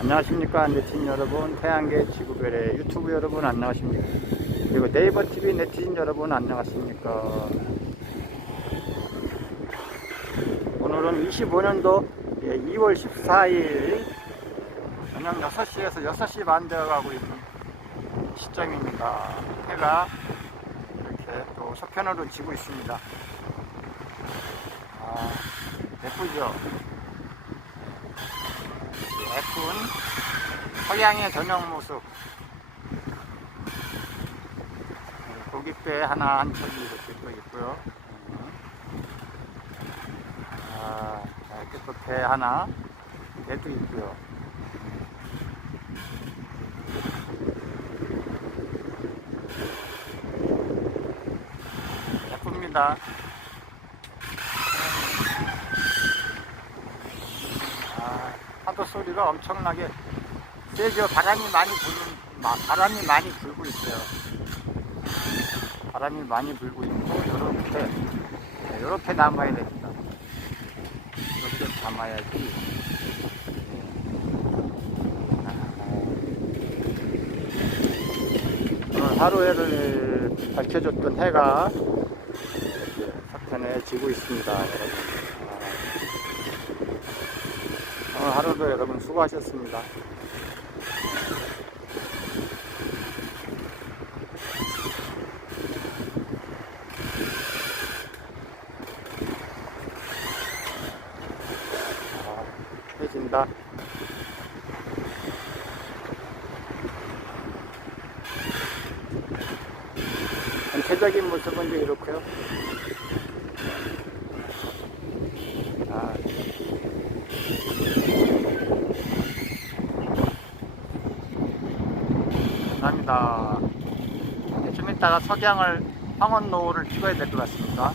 안녕하십니까 네티즌 여러분. 태양계 지구별의 유튜브 여러분 안녕하십니까? 그리고 네이버 TV 네티즌 여러분 안녕하십니까? 오늘은 25년도 2월 14일 저녁 6시에서 6시 반 되어가고 있는 시점입니다. 해가 이렇게 또 서편으로 지고 있습니다. 아 예쁘죠 예쁜 서양의 저녁 모습. 고깃배 하나 한 척이 이렇게 또 있고요. 아, 이렇게 또 배 하나. 배도 있고요. 예쁩니다 아, 소리가 엄청나게 세죠. 바람이 많이 마- 바람이 많이 불고 있어요. 바람이 많이 불고 있고, 요렇게, 네, 요렇게 남아야 됩니다. 이렇게 담아야지. 네. 오늘 하루에를 밝혀줬던 해가 이렇게 서편에 지고 있습니다, 여러분. 아, 오늘 하루도 여러분 수고하셨습니다. 아, 해진다. 전체적인 모습은 이렇고요. 감사합니다. 네, 좀 이따가 석양을 노을을 찍어야 될 것 같습니다.